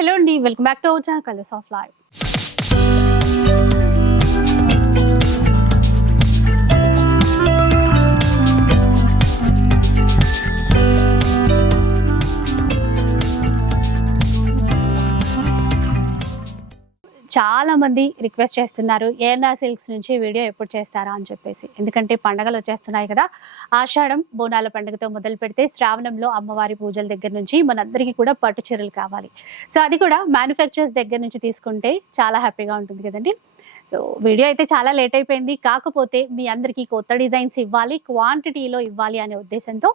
Hello అండి welcome back to our channel colours of life చాలా మంది రిక్వెస్ట్ చేస్తున్నారు ఏఎన్ఆర్ సిల్క్స్ నుంచి వీడియో ఎప్పుడు చేస్తారా అని చెప్పేసి. ఎందుకంటే పండగలు వచ్చేస్తున్నాయి కదా ఆషాఢం బోనాల పండుగతో మొదలు పెడితే శ్రావణంలో అమ్మవారి పూజల దగ్గర నుంచి మనందరికీ కూడా పట్టు చీరలు కావాలి. సో అది కూడా మ్యానుఫ్యాక్చర్స్ దగ్గర నుంచి తీసుకుంటే చాలా హ్యాపీగా ఉంటుంది కదండి. సో వీడియో అయితే చాలా లేట్ అయిపోయింది. కాకపోతే మీ అందరికీ కొత్త డిజైన్స్ ఇవ్వాలి క్వాంటిటీలో ఇవ్వాలి అనే ఉద్దేశంతో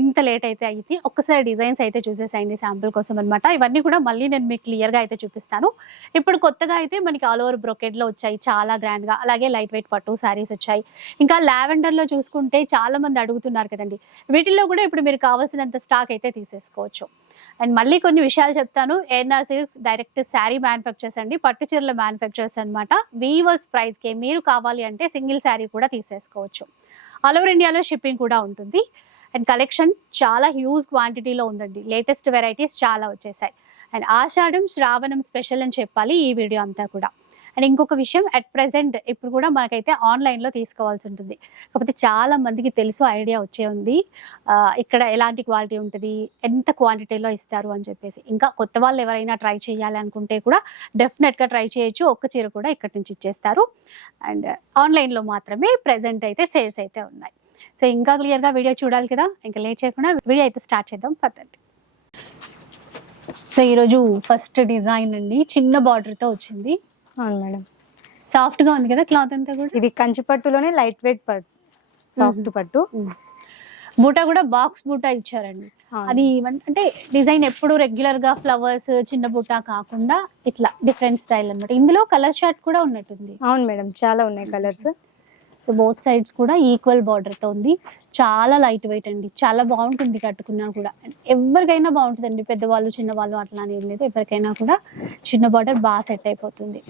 ఇంత లేట్ అయితే అయితే ఒక్కసారి డిజైన్స్ అయితే చూసేసాయండి శాంపుల్ కోసం అనమాట ఇవన్నీ కూడా మళ్ళీ నేను మీకు క్లియర్గా అయితే చూపిస్తాను. ఇప్పుడు కొత్తగా అయితే మనకి ఆల్ ఓవర్ బ్రొకెట్లో వచ్చాయి. చాలా గ్రాండ్గా అలాగే లైట్ వెయిట్ పట్టు శారీస్ వచ్చాయి. ఇంకా లావెండర్లో చూసుకుంటే చాలామంది అడుగుతున్నారు కదండి. వీటిల్లో కూడా ఇప్పుడు మీరు కావాల్సినంత స్టాక్ అయితే తీసేసుకోవచ్చు. అండ్ మళ్ళీ కొన్ని విషయాలు చెప్తాను. ANR silks direct sari manufacturers అండి. పట్టు చీరల మ్యానుఫ్యాక్చర్స్ అనమాట వీవర్స్ ప్రైస్కి మీరు కావాలి అంటే సింగిల్ శారీ కూడా తీసేసుకోవచ్చు. ఆల్ ఓవర్ ఇండియాలో షిప్పింగ్ కూడా ఉంటుంది. అండ్ కలెక్షన్ చాలా హ్యూజ్ క్వాంటిటీలో ఉందండి. లేటెస్ట్ వెరైటీస్ చాలా వచ్చేసాయి. అండ్ ఆషాఢం శ్రావణం స్పెషల్ అని చెప్పాలి ఈ వీడియో అంతా కూడా. అండ్ ఇంకొక విషయం అట్ ప్రెసెంట్ ఇప్పుడు కూడా మనకైతే ఆన్లైన్లో తీసుకోవాల్సి ఉంటుంది. కాకపోతే చాలా మందికి తెలుసు ఐడియా వచ్చే ఉంది. ఇక్కడ ఎలాంటి క్వాలిటీ ఉంటుంది ఎంత క్వాంటిటీలో ఇస్తారు అని చెప్పేసి. ఇంకా కొత్త వాళ్ళు ఎవరైనా ట్రై చేయాలి అనుకుంటే కూడా డెఫినెట్గా ట్రై చేయొచ్చు. ఒక్క చీర కూడా ఇక్కడ నుంచి ఇచ్చేస్తారు. అండ్ ఆన్లైన్లో మాత్రమే ప్రెసెంట్ అయితే సేల్స్ అయితే ఉన్నాయి. సో ఇంకా క్లియర్గా వీడియో చూడాలి కదా. ఇంకా లేట్ చేయకుండా వీడియో అయితే స్టార్ట్ చేద్దాం. పద్ధతి సో ఈరోజు ఫస్ట్ డిజైన్ అండి. చిన్న బార్డర్తో వచ్చింది. అవును మేడం. సాఫ్ట్గా ఉంది కదా క్లాత్ అంతా కూడా? ఇది కంచి పట్టులోనే లైట్ వెయిట్ పట్టు సాఫ్ట్ పట్టు. బూటా కూడా బాక్స్ బూటా ఇచ్చారండి. అది అంటే డిజైన్ ఎప్పుడు రెగ్యులర్గా ఫ్లవర్స్ చిన్న బూటా కాకుండా ఇట్లా డిఫరెంట్ స్టైల్ అన్నమాట. ఇందులో కలర్ షార్ట్ కూడా ఉన్నట్టుంది. అవును మేడం చాలా ఉన్నాయి కలర్స్. సో బోత్ సైడ్స్ కూడా ఈక్వల్ బార్డర్తో ఉంది. చాలా లైట్ వెయిట్ అండి. చాలా బాగుంటుంది కట్టుకున్నా కూడా. ఎవరికైనా బాగుంటుందండి. పెద్దవాళ్ళు చిన్నవాళ్ళు అట్లా అనేది లేదు. ఎవరికైనా కూడా చిన్న బార్డర్ బాగా సెట్ అయిపోతుంది.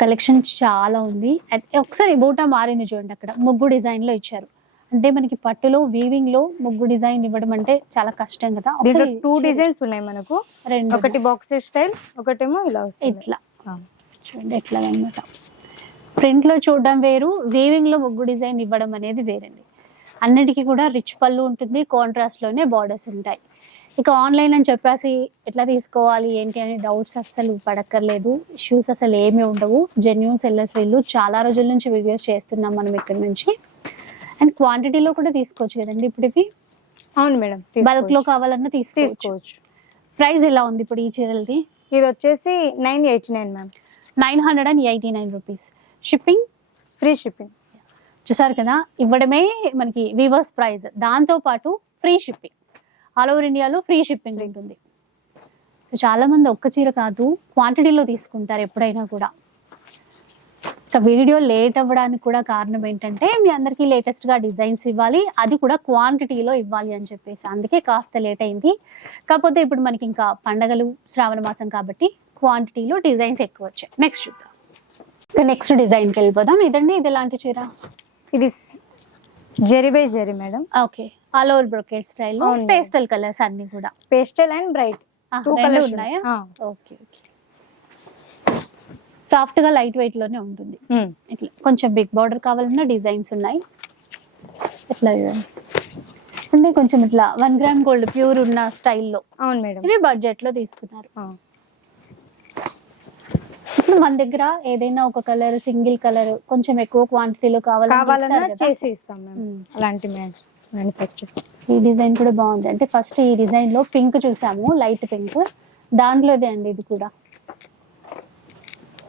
కలెక్షన్ చాలా ఉంది. అండ్ ఒకసారి బూటా మారింది చూడండి అక్కడ. ముగ్గు డిజైన్లో ఇచ్చారు. అంటే మనకి పట్టులో వీవింగ్లో ముగ్గు డిజైన్ ఇవ్వడం అంటే చాలా కష్టం కదా. టూ డిజైన్స్ ఉన్నాయి మనకు. రెండు. ఒకటి బాక్స్ స్టైల్ ఒకటేమో ఇలా వస్తుంది. ఇట్లా. చూడండి ఎట్లా అనమాట ప్రింట్లో చూడడం వేరు వీవింగ్లో ముగ్గు డిజైన్ ఇవ్వడం అనేది వేరండి. అన్నిటికీ కూడా రిచ్ పళ్ళు ఉంటుంది కాంట్రాస్ట్లోనే బార్డర్స్ ఉంటాయి. ఇక ఆన్లైన్ అని చెప్పేసి ఎట్లా తీసుకోవాలి ఏంటి అనే డౌట్స్ అస్సలు పడక్కర్లేదు. ఇష్యూస్ అసలు ఏమీ ఉండవు. జెన్యున్ సెల్లర్స్ వీళ్ళు చాలా రోజుల నుంచి వీడియోస్ చేస్తున్నాం మనం ఇక్కడ నుంచి. అండ్ క్వాంటిటీలో కూడా తీసుకోవచ్చు కదండి ఇప్పుడు ఇవి? అవును మేడం బల్క్లో కావాలన్నా తీసుకోవచ్చు. తీసుకోవచ్చు. ప్రైస్ ఎలా ఉంది ఇప్పుడు ఈ చీరలది? ఇది వచ్చేసి nine eighty nine ma'am nine hundred and eighty nine rupees shipping free shipping చూసారు కదా? ఇవ్వడమే మనకి వివర్స్ ప్రైస్ దాంతో పాటు ఫ్రీ షిప్పింగ్ ఆల్ ఓవర్ ఇండియాలో ఫ్రీ షిప్పింగ్ ఉంటుంది. సో చాలా మంది ఒక్క చీర కాదు క్వాంటిటీలో తీసుకుంటారు ఎప్పుడైనా కూడా. ఇక వీడియో లేట్ అవ్వడానికి కూడా కారణం ఏంటంటే మీ అందరికీ లేటెస్ట్గా డిజైన్స్ ఇవ్వాలి. అది కూడా క్వాంటిటీలో ఇవ్వాలి అని చెప్పేసి. అందుకే కాస్త లేట్ అయింది. కాకపోతే ఇప్పుడు మనకి ఇంకా పండగలు శ్రావణ మాసం కాబట్టి క్వాంటిటీలో డిజైన్స్ ఎక్కువ వచ్చాయి. నెక్స్ట్ చూద్దాం. నెక్స్ట్ డిజైన్కి వెళ్ళిపోదాం. ఇదండి ఇది ఎలాంటి చీర? ఇది zari by zari madam. Okay. All over brocade style. Pastel colours అన్ని కూడా. Pastel and bright. Two colours ఉన్నాయా? Okay okay. సాఫ్ట్గా లైట్ వెయిట్లోనే ఉంటుంది. ఇట్లా కొంచెం బిగ్ బార్డర్ కావాలన్నా డిజైన్స్ ఉన్నాయి. ఇట్లా. అంటే కొంచెం ఇట్లా వన్ గ్రామ్ గోల్డ్ ప్యూర్ ఉన్న స్టైల్లో అవును మేడం. ఇవి బడ్జెట్లో తీసుకున్నారు. ఇప్పుడు మన దగ్గర ఏదైనా ఒక కలర్ సింగిల్ కలర్ కొంచెం ఎక్కువ క్వాంటిటీలో కావాలన్నా కావాలన్నా చేసి ఇస్తాం. అలాంటి మ్యాచ్ మ్యానుఫ్యాక్చర్ ఈ డిజైన్ కూడా బాగుంది. అంటే ఫస్ట్ ఈ డిజైన్లో పింక్ చూసాము లైట్ పింక్. దాంట్లోదే అండి ఇది కూడా.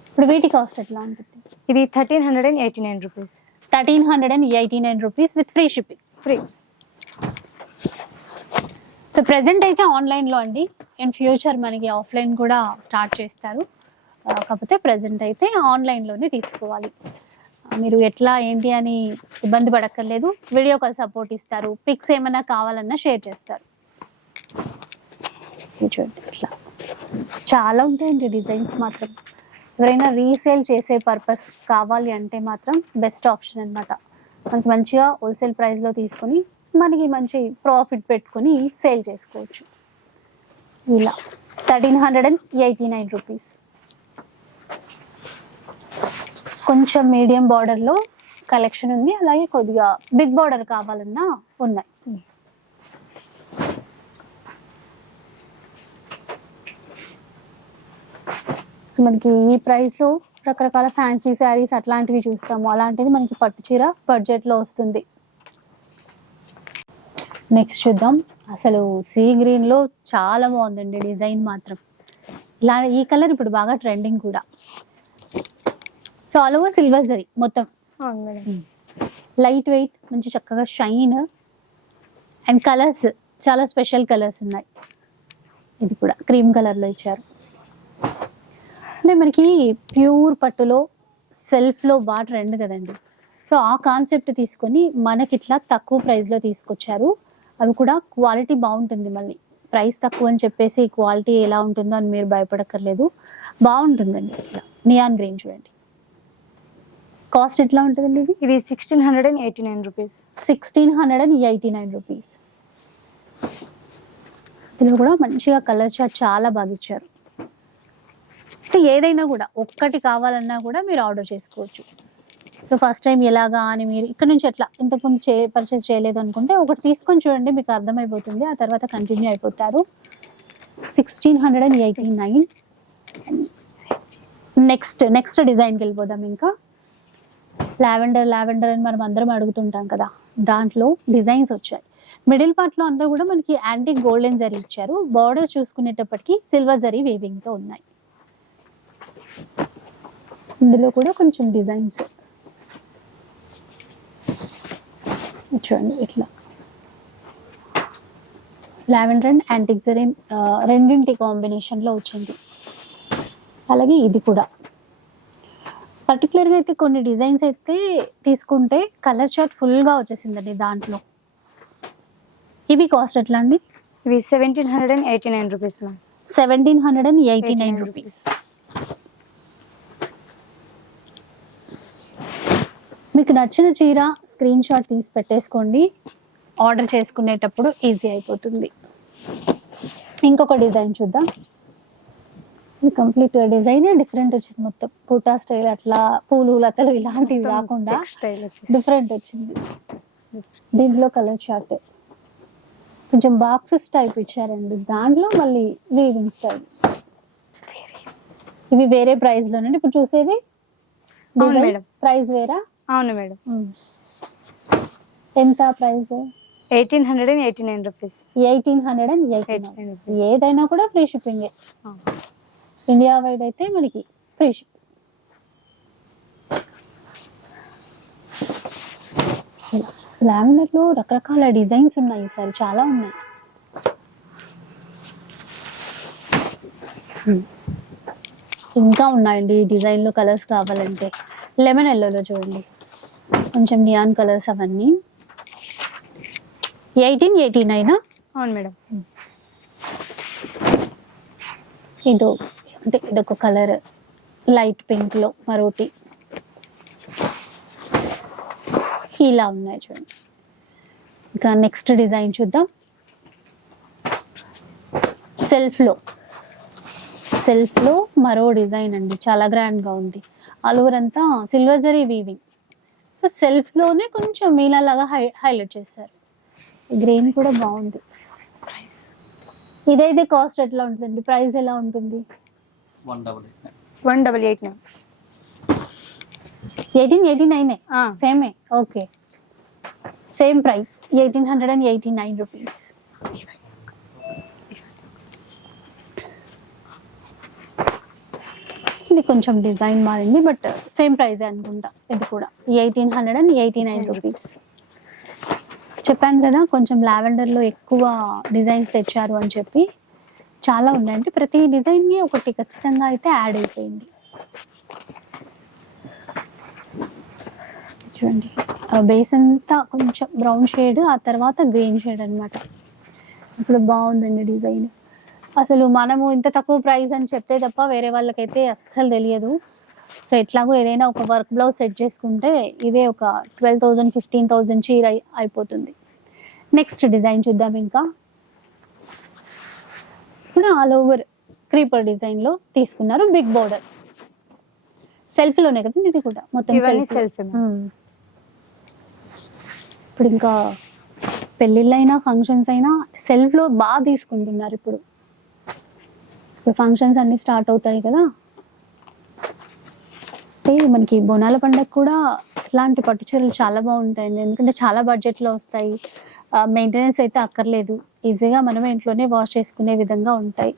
ఇప్పుడు వీటి కాస్ట్ ఎట్లా ఉంటుంది? ఇది thirteen hundred and eighty nine rupees. Thirteen hundred and eighty nine rupees with free shipping. Free. So present అయితే ఆన్లైన్లో అండి. ఇన్ ఫ్యూచర్ మనకి ఆఫ్లైన్ కూడా స్టార్ట్ చేస్తారు. కాకపోతే ప్రెసెంట్ అయితే ఆన్లైన్లోనే తీసుకోవాలి. మీరు ఎట్లా ఏంటి అని ఇబ్బంది పడక్కర్లేదు. వీడియో కాల్ సపోర్ట్ ఇస్తారు. పిక్స్ ఏమైనా కావాలన్నా షేర్ చేస్తారు. చూడండి ఇట్లా. చాలా ఉంటాయండి డిజైన్స్ మాత్రం. ఎవరైనా రీసేల్ చేసే పర్పస్ కావాలి అంటే మాత్రం బెస్ట్ ఆప్షన్ అన్నమాట. మనకి మంచిగా హోల్సేల్ ప్రైస్లో తీసుకొని మనకి మంచి ప్రాఫిట్ పెట్టుకొని సేల్ చేసుకోవచ్చు. ఇలా. Thirteen hundred and eighty nine rupees కొంచెం మీడియం బార్డర్లో కలెక్షన్ ఉంది. అలాగే కొద్దిగా బిగ్ బార్డర్ కావాలన్నా ఉన్నాయి. మనకి ఈ ప్రైస్లో రకరకాల ఫ్యాన్సీ శారీస్ అట్లాంటివి చూస్తాము. అలాంటిది మనకి పట్టు చీర బడ్జెట్లో వస్తుంది. నెక్స్ట్ చూద్దాం. అసలు సీ గ్రీన్లో చాలా బాగుందండి డిజైన్ మాత్రం. ఇలా ఈ కలర్ ఇప్పుడు బాగా ట్రెండింగ్ కూడా. So all over silver zari మొత్తం. అవును మేడం లైట్ వెయిట్ మంచి చక్కగా షైన్ అండ్ కలర్స్ చాలా స్పెషల్ కలర్స్ ఉన్నాయి. ఇది కూడా క్రీమ్ కలర్లో ఇచ్చారు. అంటే మనకి ప్యూర్ పట్టులో సెల్ఫ్లో బాగా ట్రెండ్ కదండి. సో ఆ కాన్సెప్ట్ తీసుకొని మనకి ఇట్లా తక్కువ ప్రైస్లో తీసుకొచ్చారు. అవి కూడా క్వాలిటీ బాగుంటుంది మళ్ళీ. ప్రైస్ తక్కువ అని చెప్పేసి క్వాలిటీ ఎలా ఉంటుందో అని మీరు భయపడక్కర్లేదు. బాగుంటుందండి. ఇట్లా. నియాన్ గ్రీన్ చూడండి. కాస్ట్ ఎట్లా ఉంటుందండి ఇది? ఇది sixteen hundred and eighty nine rupees sixteen hundred and eighty nine rupees ఇందులో కూడా మంచిగా కలర్ చార్ట్ చాలా బాగా ఇచ్చారు. అంటే ఏదైనా కూడా ఒక్కటి కావాలన్నా కూడా మీరు ఆర్డర్ చేసుకోవచ్చు. సో ఫస్ట్ టైం ఎలాగా అని మీరు ఇక్కడ నుంచి ఎట్లా ఇంతకుముందు చే పర్చేస్ చేయలేదు అనుకుంటే ఒకటి తీసుకొని చూడండి మీకు అర్థమైపోతుంది. ఆ తర్వాత కంటిన్యూ అయిపోతారు. Sixteen hundred and eighty nine next next డిజైన్కి వెళ్ళిపోదాం ఇంకా. లావెండర్ లావెండర్ అని మనం అందరం అడుగుతుంటాం కదా. దాంట్లో డిజైన్స్ వచ్చాయి. మిడిల్ పార్ట్లో అంతా కూడా మనకి యాంటీ గోల్డెన్ జరీ ఇచ్చారు. బార్డర్స్ చూసుకునేటప్పటికి సిల్వర్ జరీ వేవింగ్తో ఉన్నాయి. ఇందులో కూడా కొంచెం డిజైన్స్. చూడండి ఇట్లా. లావెండర్ అండ్ యాంటిక్ జరీ రెండింటి కాంబినేషన్లో వచ్చింది. అలాగే ఇది కూడా. పర్టికులర్గా అయితే కొన్ని డిజైన్స్ అయితే తీసుకుంటే కలర్ చార్ట్ ఫుల్గా వచ్చేసిందండి దాంట్లో. ఇవి కాస్ట్ ఎట్లా అండి ఇవి seventeen hundred and eighty nine rupees ma'am. Seventeen hundred and eighty nine 89 rupees. మీకు నచ్చిన చీర స్క్రీన్ షాట్ తీసి పెట్టేసుకోండి. ఆర్డర్ చేసుకునేటప్పుడు ఈజీ అయిపోతుంది. ఇంకొక డిజైన్ చూద్దాం. ఇది కంప్లీట్ డిజైన్ డిఫరెంట్ వచ్చింది మొత్తం. పూటా స్టైల్ అట్లా పూలు లతలు ఇలాంటివి టెక్స్టైల్ వచ్చేసి డిఫరెంట్ వచ్చింది. దీంట్లో కలర్ చార్ట్ కొంచెం బాక్సెస్ టైప్ ఇచ్చారండి. దాంట్లో మళ్ళీ వీవింగ్ స్టైల్ ఇవి వేరే ప్రైస్ లోనండి. ఇప్పుడు చూసేది. ప్రైస్ వేరా? అవును మేడం. ఎంత price eighteen hundred and eighty nine rupees eighteen hundred and eighty 89 rupees. ఏదైనా కూడా ఫ్రీ షిప్పింగ్ ఇండియా వైడ్ అయితే మనకి ఫ్రీ షిప్. లో రకరకాల డిజైన్స్ ఉన్నాయి ఈసారి చాలా ఉన్నాయి. ఇంకా ఉన్నాయండి ఈ డిజైన్లో కలర్స్ కావాలంటే. లెమన్ ఎల్లోలో చూడండి. కొంచెం నియాన్ కలర్స్ అవన్నీ. ఎయిటీన్ ఎయిటీ నైనా? అవును మేడం. ఇదో అంటే ఇదొక కలర్ లైట్ పింక్లో మరోటి. ఇలా ఉన్నాయి చూడండి. ఇంకా నెక్స్ట్ డిజైన్ చూద్దాం. సెల్ఫ్లో. సెల్ఫ్లో మరో డిజైన్ అండి. చాలా గ్రాండ్గా ఉంది. ఆల్ ఓవర్ అంతా సిల్వర్ జరీ వీవింగ్ సో సెల్ఫ్లోనే కొంచెం మీనాలాగా హై హైలైట్ చేశారు. గ్రీన్ కూడా బాగుంది. ఇదైతే కాస్ట్ ఎట్లా ఉంటుందండి? ప్రైస్ ఎలా ఉంటుంది? One double eight nine one double eight nine eighteen eighty nine. సేమే okay same price eighteen hundred and eighty nine rupees ఇది కొంచెం డిజైన్ మారింది బట్ సేమ్ ప్రైస్ అనుకుంటా. ఇది కూడా. Eighteen hundred and eighty nine rupees చెప్పాను కదా కొంచెం లావెండర్లో ఎక్కువ డిజైన్స్ తెచ్చారు అని చెప్పి. చాలా ఉన్నాయండి ప్రతి డిజైన్కి ఒకటి ఖచ్చితంగా అయితే యాడ్ అయిపోయింది. చూడండి. బేస్ అంతా కొంచెం బ్రౌన్ షేడ్ ఆ తర్వాత గ్రీన్ షేడ్ అనమాట ఇప్పుడు బాగుందండి డిజైన్. అసలు మనము ఇంత తక్కువ ప్రైస్ అని చెప్తే తప్ప వేరే వాళ్ళకైతే అస్సలు తెలియదు. సో ఎట్లాగో ఏదైనా ఒక వర్క్ బ్లౌజ్ సెట్ చేసుకుంటే ఇదే ఒక ట్వెల్వ్ థౌజండ్ ఫిఫ్టీన్ థౌజండ్ చీర అయిపోతుంది. నెక్స్ట్ డిజైన్ చూద్దాం ఇంకా. ఇప్పుడు ఆల్ ఓవర్ క్రీపర్ డిజైన్లో తీసుకున్నారు బిగ్ బోర్డర్ సెల్ఫ్లోనే కదా ఇది కూడా? మొత్తం. సెల్ఫ్ మ్మ్. ఇప్పుడు ఇంకా పెళ్ళిళ్ళైనా ఫంక్షన్స్ అయినా సెల్ఫ్లో బాగా తీసుకుంటున్నారు ఇప్పుడు. ఇప్పుడు ఫంక్షన్స్ అన్ని స్టార్ట్ అవుతాయి కదా. మనకి బోనాల పండగ కూడా ఇట్లాంటి పట్టు చీరలు చాలా బాగుంటాయండి. ఎందుకంటే చాలా బడ్జెట్లో వస్తాయి. మెయింటెనెన్స్ అయితే అక్కర్లేదు. ఈజీగా మనమే ఇంట్లోనే వాష్ చేసుకునే విధంగా ఉంటాయి.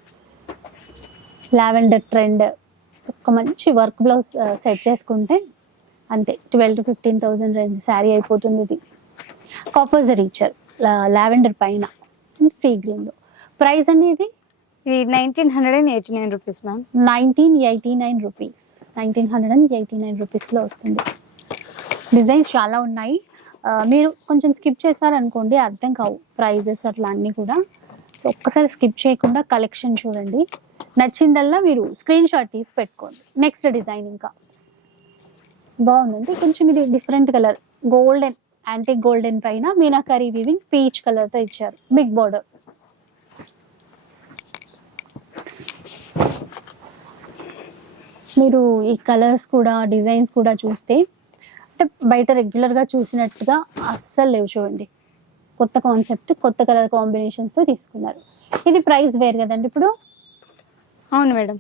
లావెండర్ ట్రెండ్ ఒక మంచి వర్క్ బ్లౌజ్ సెట్ చేసుకుంటే అంతే. Twelve to fifteen thousand range sari అయిపోతుంది ఇది. కాపర్ రీచర్ లావెండర్ పైన సీ గ్రీన్లో ప్రైస్ అనేది ఇది nineteen hundred and eighty nine rupees ma'am nineteen eighty nine rupees nineteen hundred and eighty nine రూపీస్లో వస్తుంది. డిజైన్స్ చాలా ఉన్నాయి. మీరు కొంచెం స్కిప్ చేశారనుకోండి అర్థం కావు. ప్రైజెస్ అట్లా అన్నీ కూడా. సో ఒక్కసారి స్కిప్ చేయకుండా కలెక్షన్ చూడండి. నచ్చిందల్లా మీరు స్క్రీన్ షాట్ తీసి పెట్టుకోండి. నెక్స్ట్ డిజైన్ ఇంకా. బాగుందండి. కొంచెం ఇది different colour golden antique golden పైన మీనాకరీ వివింగ్ పీచ్ కలర్తో ఇచ్చారు. బిగ్ బోర్డర్ మీరు ఈ కలర్స్ కూడా డిజైన్స్ కూడా చూస్తే అంటే బయట రెగ్యులర్గా చూసినట్టుగా అస్సలు లేవు చూడండి. కొత్త కాన్సెప్ట్ కొత్త కలర్ కాంబినేషన్స్తో తీసుకున్నారు. ఇది ప్రైస్ వేరు కదండి ఇప్పుడు? అవును మేడం.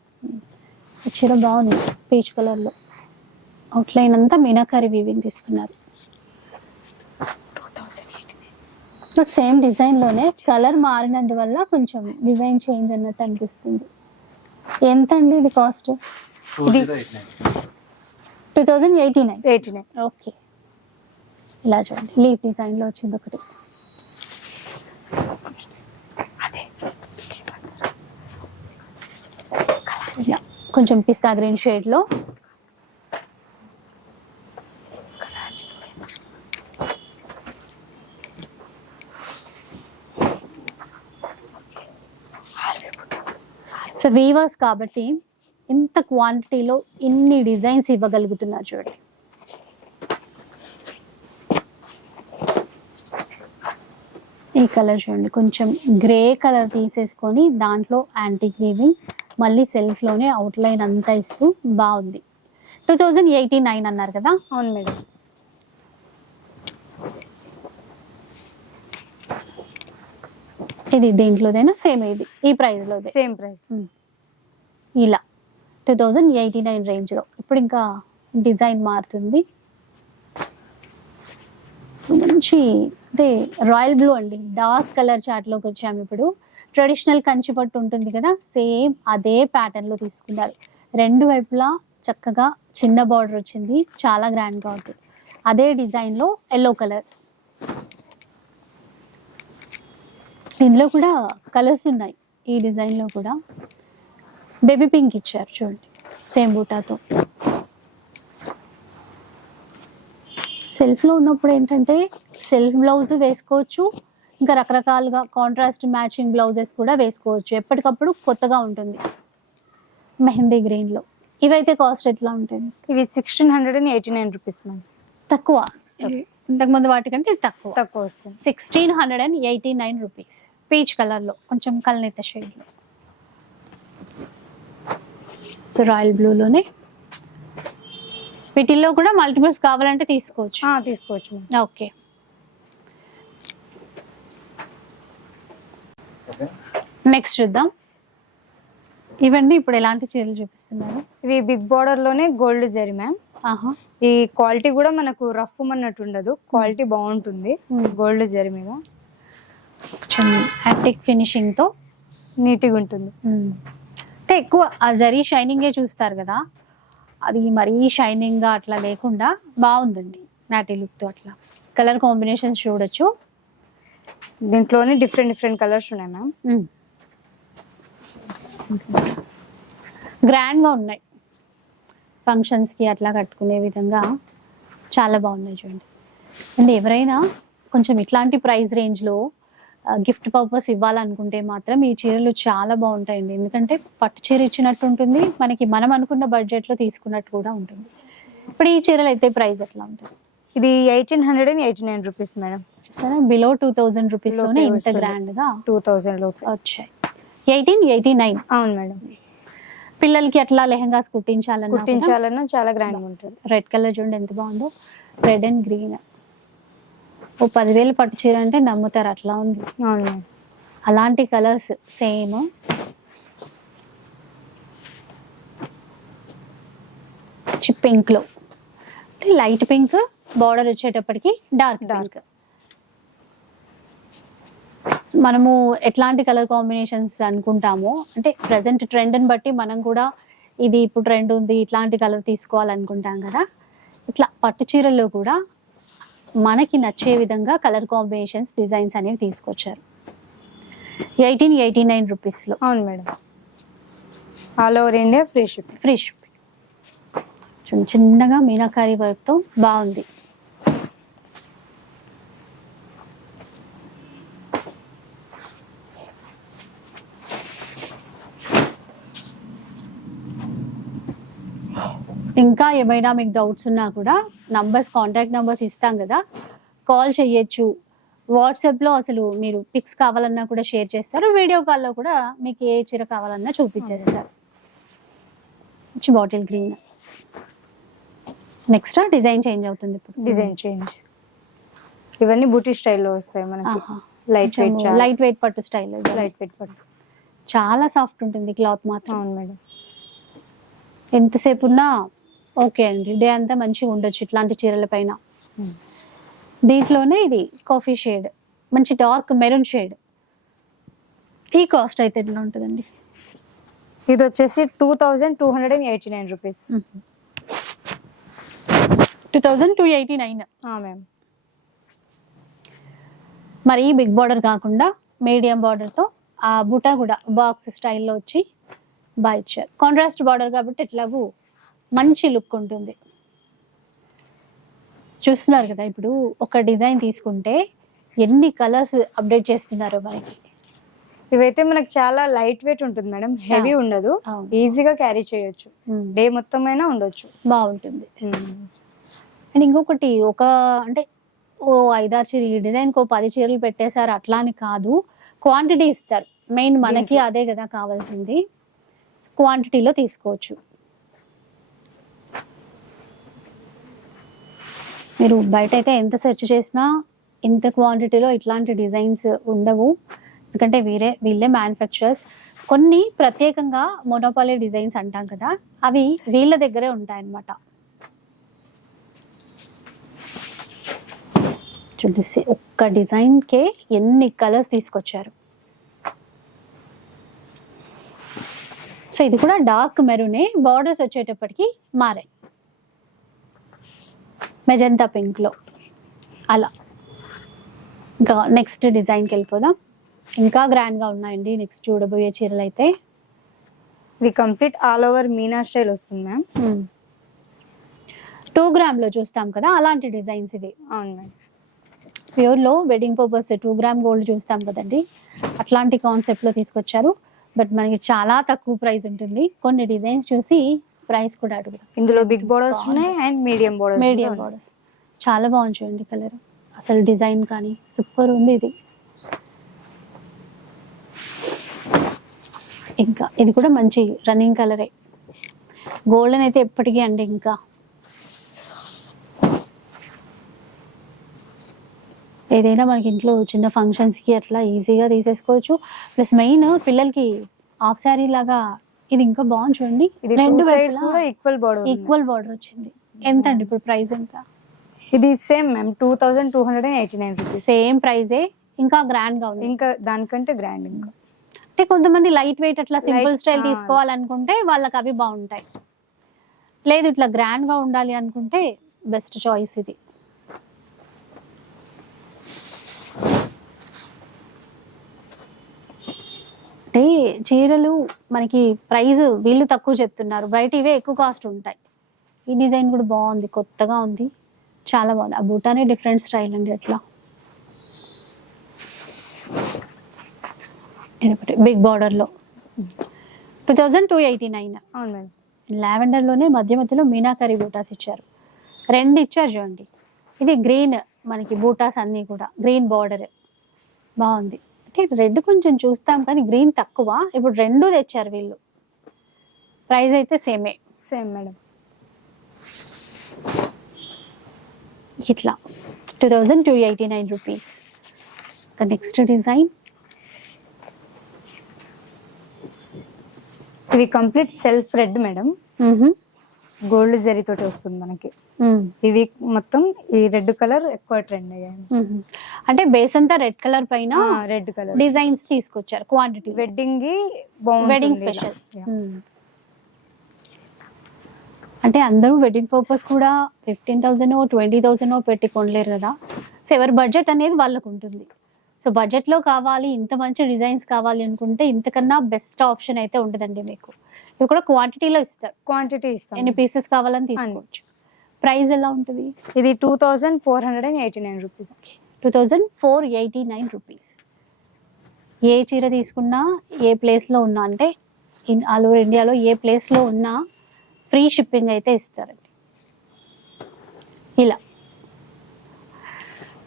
చీర బాగుంది పీచ్ కలర్లో అవుట్లైన్ అంతా మీనాకారి వీవింగ్ తీసుకున్నారు. సేమ్ డిజైన్లోనే కలర్ మారినందువల్ల కొంచెం డిజైన్ చేంజ్ అన్నట్టు అనిపిస్తుంది. ఎంత అండి ఇది cost two thousand eighty nine eighty nine okay ఇలా చూడండి. లీఫ్ డిజైన్లో వచ్చింది ఒకటి. అదే. కొంచెం పిస్తా గ్రీన్ షేడ్లో సో వీవర్స్ కాబట్టి ఇంత క్వాంటిటీలో ఇన్ని డిజైన్స్ ఇవ్వగలుగుతున్నారు చూడండి. ఈ కలర్ చూడండి కొంచెం గ్రే కలర్ తీసేసుకొని దాంట్లో యాంటిక్ వీవింగ్ మళ్ళీ సెల్ఫ్లోనే అవుట్లైన్ అంతా ఇస్తూ బాగుంది. టూ థౌజండ్ ఎయిటీ నైన్ అన్నారు కదా? అవును మేడం. ఇది దీంట్లోదైనా సేమ్ ఇది ఈ ప్రైస్లోదే సేమ్ ప్రైస్ ఇలా. టూ థౌజండ్ ఎయిటీ నైన్ రేంజ్లో. ఇప్పుడు ఇంకా డిజైన్ మారుతుంది. మంచి అంటే రాయల్ బ్లూ అండి. డార్క్ కలర్ చార్ట్లోకి వచ్చాము ఇప్పుడు. ట్రెడిషనల్ కంచి పట్టు ఉంటుంది కదా సేమ్ అదే ప్యాటర్న్లో తీసుకున్నారు. రెండు వైపులా చక్కగా చిన్న బార్డర్ వచ్చింది చాలా గ్రాండ్గా ఉంటుంది అదే డిజైన్లో ఎల్లో కలర్. ఇందులో కూడా కలర్స్ ఉన్నాయి ఈ డిజైన్లో కూడా. బేబీ పింక్ ఇచ్చారు చూడండి. సేమ్ బూటాతో. సెల్ఫ్లో ఉన్నప్పుడు ఏంటంటే సెల్ఫ్ బ్లౌజ్ వేసుకోవచ్చు. ఇంకా రకరకాలుగా కాంట్రాస్ట్ మ్యాచింగ్ బ్లౌజెస్ కూడా వేసుకోవచ్చు. ఎప్పటికప్పుడు కొత్తగా ఉంటుంది. మెహందీ గ్రీన్లో. ఇవైతే కాస్ట్ ఎట్లా ఉంటుంది? ఇవి sixteen hundred and eighty nine rupees ma'am తక్కువ. ఇంతకుముందు వాటికంటే ఇది తక్కువ. తక్కువ వస్తుంది. Sixteen hundred and eighty nine rupees peach కలర్లో కొంచెం కల్నేత షేడ్లో సో రాయల్ బ్లూలోనే వీటిల్లో కూడా మల్టిపుల్స్ కావాలంటే తీసుకోవచ్చు. ఆ, తీసుకోవచ్చు మ్యామ్ ఓకే. నెక్స్ట్ చూద్దాం. ఇవన్నీ ఇప్పుడు ఎలాంటి చీరలు చూపిస్తున్నారు? ఇవి బిగ్ బార్డర్లోనే గోల్డ్ జరీ మ్యామ్. ఆహా. ఈ క్వాలిటీ కూడా మనకు రఫ్ అన్నట్టు ఉండదు. క్వాలిటీ బాగుంటుంది. గోల్డ్ జరీ మీద. కొంచెం యాంటిక్ ఫినిషింగ్తో నీట్గా ఉంటుంది. అంటే ఎక్కువ ఆ జరీ షైనింగే చూస్తారు కదా. అది మరీ షైనింగ్గా అట్లా లేకుండా బాగుందండి నాటి లుక్తో అట్లా. కలర్ కాంబినేషన్స్ చూడొచ్చు. దీంట్లోనే డిఫరెంట్ డిఫరెంట్ కలర్స్ ఉన్నాయి మ్యామ్. గ్రాండ్గా ఉన్నాయి. ఫంక్షన్స్కి అట్లా కట్టుకునే విధంగా చాలా బాగున్నాయి చూడండి. అండ్ ఎవరైనా కొంచెం ఇట్లాంటి ప్రైస్ రేంజ్లో గిఫ్ట్ పర్పస్ ఇవ్వాలనుకుంటే మాత్రం ఈ చీరలు చాలా బాగుంటాయండి. ఎందుకంటే పట్టు చీర ఇచ్చినట్టు ఉంటుంది. మనకి మనం అనుకున్న బడ్జెట్లో తీసుకున్నట్టు కూడా ఉంటుంది. ఇప్పుడు ఈ చీరలు అయితే ప్రైస్ ఎట్లా ఉంటుంది? ఇది eighteen hundred and eighty nine rupees madam. సరే బిలో టూ థౌజండ్ రూపీస్లోనే ఇంత వస్తుంది. గ్రాండ్గా? టూ థౌజండ్ వచ్చాయి. Eighteen eighty nine? అవును మేడం. పిల్లలకి అట్లా లెహంగాస్ కుట్టించాలన్నా కుట్టించాలన్నా చాలా గ్రాండ్ ఉంటుంది రెడ్ కలర్ చూడండి ఎంత బాగుందో. Red and green. ఓ పదివేలు పట్టు చీర అంటే నమ్ముతారు అట్లా ఉంది. అవును. అలాంటి కలర్స్ సేమ్. పింక్లో అంటే లైట్ పింక్ బార్డర్ వచ్చేటప్పటికి డార్క్ డార్క్. మనము ఎట్లాంటి కలర్ కాంబినేషన్స్ అనుకుంటామో అంటే ప్రజెంట్ ట్రెండ్ని బట్టి మనం కూడా ఇది ఇప్పుడు ట్రెండ్ ఉంది ఇట్లాంటి కలర్ తీసుకోవాలనుకుంటాం కదా. ఇట్లా పట్టు చీరల్లో కూడా మనకి నచ్చే విధంగా కలర్ కాంబినేషన్స్ డిజైన్స్ అనేవి తీసుకొచ్చారు. ఎయిటీన్ ఎయిటీ నైన్ రూపీస్లో. అవును madam. All over India free shipping free చూడండి చిన్నగా మీనాకారి వర్క్తో బాగుంది. ఇంకా ఏమైనా మీకు డౌట్స్ ఉన్నా కూడా నంబర్స్ కాంటాక్ట్ నంబర్స్ ఇస్తాం కదా. కాల్ చేయొచ్చు వాట్సాప్లో అసలు మీరు పిక్స్ కావాలన్నా కూడా షేర్ చేస్తారు. వీడియో కాల్లో కూడా మీకు ఏ చీర కావాలన్నా చూపించేస్తారు. Bottle green next design change అవుతుంది ఇప్పుడు. డిజైన్ చేంజ్ ఇవన్నీ బూటీ స్టైల్లో వస్తాయి మనకి. లైట్ వెయిట్ లైట్ వెయిట్ పట్టు స్టైల్ లైట్ వెయిట్ పట్టు. చాలా సాఫ్ట్ ఉంటుంది క్లాత్ మాత్రం. అవును మేడం. ఎంతసేపు ఉన్నా ఓకే అండి. డే అంతా మంచిగా ఉండొచ్చు ఇట్లాంటి చీరల పైన. దీంట్లోనే ఇది కాఫీ షేడ్ మంచి డార్క్ మెరూన్ షేడ్ ఈ కాస్ట్ అయితే ఎట్లా ఉంటుందండి? ఇది వచ్చేసి two thousand two hundred and eighty nine rupees two thousand two eighty nine. Ma'am మరి బిగ్ బార్డర్ కాకుండా మీడియం బార్డర్తో ఆ బుటా కూడా బాక్స్ స్టైల్లో వచ్చి బాగా ఇచ్చారు. కాంట్రాస్ట్ బార్డర్ కాబట్టి ఎట్లాగూ మంచి లుక్ ఉంటుంది. చూస్తున్నారు కదా ఇప్పుడు ఒక డిజైన్ తీసుకుంటే ఎన్ని కలర్స్ అప్డేట్ చేస్తున్నారో మనకి. ఇవైతే మనకి చాలా లైట్ వెయిట్ ఉంటుంది మేడం హెవీ ఉండదు. ఈజీగా క్యారీ చేయొచ్చు. డే మొత్తం అయినా ఉండొచ్చు. బాగుంటుంది. అండ్ ఇంకొకటి ఒక అంటే ఓ ఐదారు చీర ఈ డిజైన్కి ఓ పది చీరలు పెట్టేశారు అట్లా అని కాదు. క్వాంటిటీ ఇస్తారు. మెయిన్ మనకి. అదే కదా కావాల్సింది. క్వాంటిటీలో తీసుకోవచ్చు. మీరు బయట అయితే ఎంత సెర్చ్ చేసినా ఇంత క్వాంటిటీలో ఇట్లాంటి డిజైన్స్ ఉండవు. ఎందుకంటే వీరే వీళ్ళే మ్యానుఫ్యాక్చరర్స్ కొన్ని ప్రత్యేకంగా మోనోపాలి డిజైన్స్ అంటాం కదా అవి వీళ్ళ దగ్గరే ఉంటాయన్నమాట. చూసి ఒక్క డిజైన్కే ఎన్ని కలర్స్ తీసుకొచ్చారు. సో ఇది కూడా డార్క్ మెరూనే బార్డర్స్ వచ్చేటప్పటికి మారాయి. మెజంతా పింక్లో. అలా. ఇంకా నెక్స్ట్ డిజైన్కి వెళ్ళిపోదాం. ఇంకా గ్రాండ్గా ఉన్నాయండి నెక్స్ట్ చూడబోయే చీరలు అయితే ఇది complete all over meena style వస్తుంది మ్యామ్. టూ గ్రామ్లో చూస్తాం కదా అలాంటి డిజైన్స్ ఇవి. అవును ma'am. ప్యూర్లో wedding purpose two gram gold చూస్తాం కదండి. అట్లాంటి కాన్సెప్ట్లో తీసుకొచ్చారు. బట్ మనకి చాలా తక్కువ ప్రైస్ ఉంటుంది. కొన్ని డిజైన్స్ చూసి ప్రైస్ కూడా అడుగుదాం. ఇందులో బిగ్ బోర్డర్స్ ఉన్నాయి and medium borders medium borders. చాలా బాగుంది చూడండి కలర్. అసలు డిజైన్ కానీ సూపర్ ఉంది ఇది. ఇంకా ఇది కూడా మంచి రన్నింగ్ కలరే. గోల్డెన్ అయితే ఎప్పటికీ అండి ఇంకా. ఏదైనా మనకి ఇంట్లో చిన్న ఫంక్షన్స్కి అట్లా ఈజీగా తీసేసుకోవచ్చు. ప్లస్ మెయిన్ పిల్లలకి హాఫ్ శారీ లాగా ఇది ఇంకా బాగుంది చూడండి. రెండు కూడా ఈక్వల్ బోర్డర్ ఈక్వల్ బార్డర్ వచ్చింది. ఎంత అండి ఇప్పుడు ప్రైస్ ఎంత? ఇది same ma'am two thousand two hundred and eighty nine rupees same ప్రైజే ఇంకా గ్రాండ్గా ఉంది. ఇంకా దానికంటే గ్రాండ్ ఇంకా. అంటే కొంతమంది లైట్ వెయిట్ అట్లా సింపుల్ స్టైల్. తీసుకోవాలనుకుంటే వాళ్ళకి అవి బాగుంటాయి. లేదు ఇట్లా గ్రాండ్గా ఉండాలి అనుకుంటే బెస్ట్ చాయిస్ ఇది. అంటే చీరలు మనకి ప్రైస్ వీళ్ళు తక్కువ చెప్తున్నారు. బయట ఇవే ఎక్కువ కాస్ట్ ఉంటాయి. ఈ డిజైన్ కూడా బాగుంది కొత్తగా ఉంది. చాలా బాగుంది. ఆ బూటానే డిఫరెంట్ స్టైల్ అండి అట్లా. బిగ్ బార్డర్లో two thousand two eighty nine అవును మేడం. లావెండర్లోనే మధ్య మధ్యలో మీనాకరి బూటాస్ ఇచ్చారు. రెండు ఇచ్చారు చూడండి. ఇది గ్రీన్ మనకి బూటాస్ అన్నీ కూడా. గ్రీన్ బార్డర్ బాగుంది. అంటే రెడ్ కొంచెం చూస్తాం కానీ గ్రీన్ తక్కువ. ఇప్పుడు రెండు తెచ్చారు వీళ్ళు. ప్రైస్ అయితే సేమే సేమ్ మేడం ఇట్లా. Two thousand two eighty nine rupees next design ఇవి complete self red madam gold zari తోటి వస్తుంది మనకి. ఇవి మొత్తం ఈ రెడ్ కలర్ ఎక్కువ ట్రెండ్ అయ్యాయి. అంటే బేస్ అంతా రెడ్ కలర్ పైన రెడ్ కలర్. డిజైన్స్ తీసుకొచ్చారు క్వాంటిటీ. Wedding wedding. స్పెషల్. అంటే అందరూ వెడ్డింగ్ పర్పస్ కూడా ఫిఫ్టీన్ థౌసండ్ ట్వంటీ థౌసండ్ పెట్టి కొనలేరు కదా. సో ఎవరి బడ్జెట్ అనేది వాళ్ళకు ఉంటుంది. సో బడ్జెట్లో కావాలి ఇంత మంచి డిజైన్స్ కావాలి అనుకుంటే ఇంతకన్నా బెస్ట్ ఆప్షన్ అయితే ఉంటుందండి మీకు. ఇవి కూడా క్వాంటిటీలో ఇస్తారు. క్వాంటిటీ ఇస్తాం. ఎన్ని పీసెస్ కావాలని తీసుకోవచ్చు. ప్రైస్ ఎలా ఉంటుంది? ఇది two thousand four hundred and eighty nine rupees two thousand four eighty nine rupees ఏ చీర తీసుకున్నా ఏ ప్లేస్లో ఉన్నా అంటే ఇన్ ఆల్ ఓవర్ ఇండియాలో ఏ ప్లేస్లో ఉన్నా ఫ్రీ షిప్పింగ్ అయితే ఇస్తారండి. ఇలా.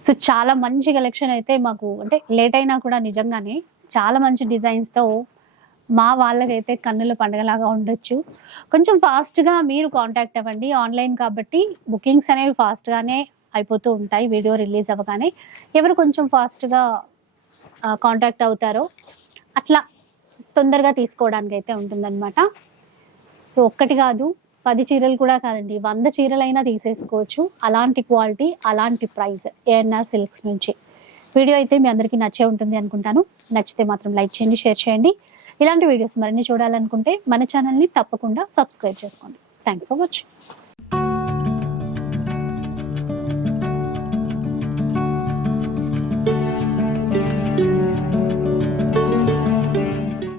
సో చాలా మంచి కలెక్షన్ అయితే మాకు అంటే లేట్ అయినా కూడా నిజంగానే చాలా మంచి డిజైన్స్తో మా వాళ్ళకైతే కన్నుల పండగలాగా ఉండొచ్చు. కొంచెం ఫాస్ట్గా మీరు కాంటాక్ట్ అవ్వండి. ఆన్లైన్ కాబట్టి బుకింగ్స్ అనేవి ఫాస్ట్గానే అయిపోతూ ఉంటాయి. వీడియో రిలీజ్ అవ్వగానే ఎవరు కొంచెం ఫాస్ట్గా కాంటాక్ట్ అవుతారో అట్లా తొందరగా తీసుకోవడానికి అయితే ఉంటుందన్నమాట. సో ఒక్కటి కాదు పది చీరలు కూడా కాదండి. వంద చీరలైనా తీసేసుకోవచ్చు. అలాంటి క్వాలిటీ అలాంటి ప్రైస్ ఏఎన్ఆర్ సిల్క్స్ నుంచి. వీడియో అయితే మీ అందరికీ నచ్చే ఉంటుంది అనుకుంటాను. నచ్చితే మాత్రం లైక్ చేయండి షేర్ చేయండి. ఇలాంటి వీడియోస్ మరిన్ని చూడాలనుకుంటే మన ఛానల్ని తప్పకుండా సబ్స్క్రైబ్ చేసుకోండి. Thanks for watching